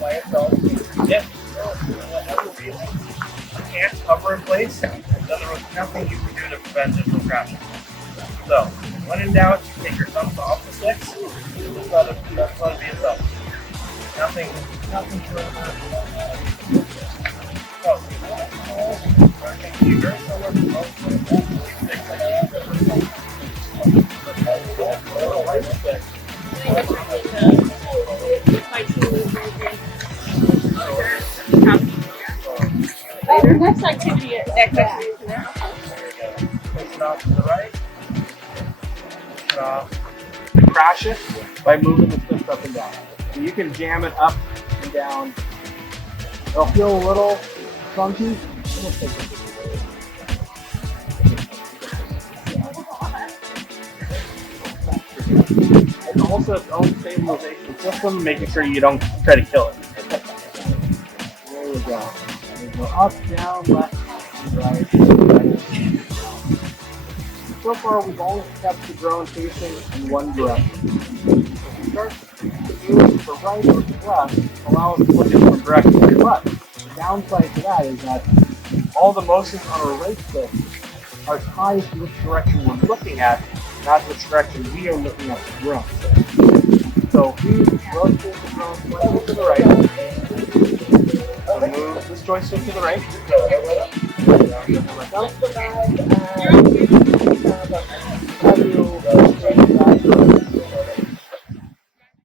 by itself. If for whatever reason you can't cover in place, then there was nothing you could do to prevent it from crashing. So, when in doubt, take your thumbs off the sticks, just let it be itself. Nothing further. So, working to be very similar to most sticks like Later, next activity at next activity now. push it off to the right, push it off. Crash it by moving the sticks up and down. So you can jam it up and down. It'll feel a little funky. It's also its own stabilization system, making sure you don't try to kill it. There we go. We go up, down, left, right. So far, we've only kept the drone facing in one direction. If we start to move to the right or to the left, allow us to look in different directions. But the downside to that is that all the motions on our right stick are tied to which direction we're looking at, not which direction we are looking at the drone. So if we rotate the drone slightly to the right, we'll move this joystick to the right.